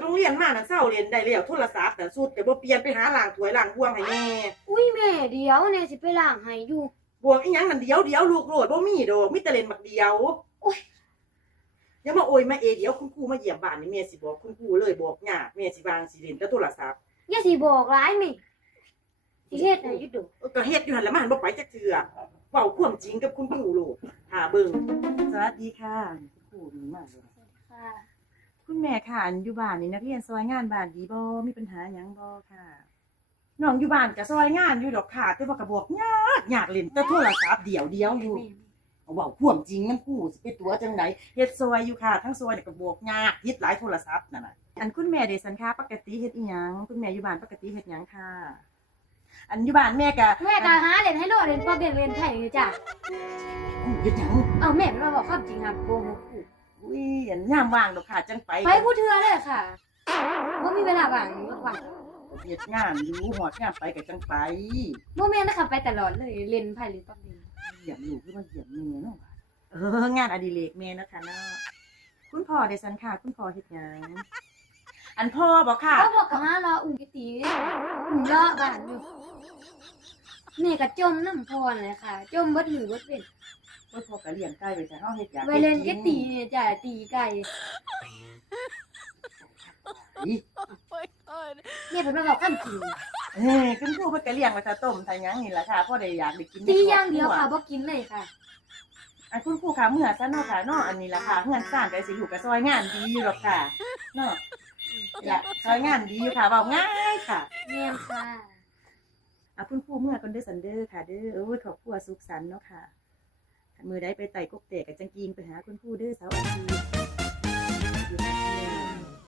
โรงเรียนมาน่ะเศร้าเรียนได้แล้วโทรศัพท์น่ะสุดแต่บ่เปลี่ยนไปหาล้างถ้วยล้างพวงให้แม่อุ้ยแม่เดี๋ยวแน่สิไปล้างให้อยู่บวกอีหยังนั่นเดี๋ยวลูกโลดบ่มีดอกมีแต่เล่นบักเดียวโอ้ยอย่ามาโอยมาเดี๋ยวคุณครูมาเยี่ยมบ้านนี่แม่สิบอกคุณครูเลยบอกยากแม่สิวางสิเล่นแต่โทรศัพท์อย่าสิบอกร้ายแม่สิเฮ็ดให้อยู่ดอกก็เฮ็ดอยู่หั่นแหละมันบ่ไปจักเทื่อเว้าความจริงกับคุณครูโลดหาเบิ่งสวัสดีค่ะคุณครูดีมากเลยค่ะคุณแม่ค่ะอยู่บ้านนี่นักเรียนซอยงานบ้านดีบ่มีปัญหาหยังบ่ค่ะน้องอยู่บ้านก็ซอยงานอยู่ดอกค่ะแต่ว่าก็บอกยากเล่นแต่โทรศัพท์เดียวอยู่เอาเว้าความจริงมันครูสิไปตัวจังได๋เฮ็ดซอยอยู่ค่ะทั้งซอยนี่ก็บอกยากเฮ็ดหลายโทรศัพท์นั่นน่ะอันคุณแม่เดซันค่ะปกติเฮ็ดอีหยังคุณแม่อยู่บ้านปกติเฮ็ดหยังค่ะอันอยู่บ้านแม่ก็หาเล่นให้โลดเล่นพอเล่นไผนี่จ้ะเฮ็ดหยังเอ้าแม่มาบอกความจริงครับโกหกอุ้ยอันยามว่างดอกค่ะจังไปผู้เทื่อเลยค่ะบ่มีเวลาว่างเฮ็ดงานอยู่ฮอดงานไปก็จังไปบ่แม่นนะคะไปตลอดเลยเล่นไผหรือปอบเล่นเยี่ยมลูกคือมาเยี่ยมแม่เนาะงานอดิเรกแม่นะคะเนาะคุณพ่อเดซันค่ะคุณพ่อเฮ็ดหยังอันพ่อบ่ค่ะพ่อบอกก็หารออุ้มไปตีรอบ้านอยู่แม่ก็จมน้ำพรเลยค่ะจมเบิดมือเบิดเว้นพ่อก็เลี้ยงไก่ไว้แต่เฮาเฮ็ดหยังไปเล่นกะตีเนี่ยจ้ะตีไก่เนี่ยเพิ่นมาบอกความจริงคุณครูเพิ่นก็เลี้ยงไว้ถ้าต้มถ้าหยังนี่ล่ะค่ะพอได้อยากได้กินตีอย่างเดียวค่ะบ่กินเลยค่ะอันคุณครูค่ะเมื่อซะเนาะค่ะเนาะอันนี้ล่ะค่ะเฮือนสร้างก็สิลูกก็ซอยงานดีอยู่หรอกค่ะเนาะอยากซอยงานดีอยู่ค่ะเว้าง่ายค่ะแม่นค่ะคุณครูเมื่อก่อนเด้อซันเด้อค่ะเด้อโอ้ยครอบครัวสุขสันต์เนาะค่ะมื้อใดไปไต่กกแตกก็จังกีนไปหาคุณครูเด้อเสาร์อาทิตย์อยู่กับแม่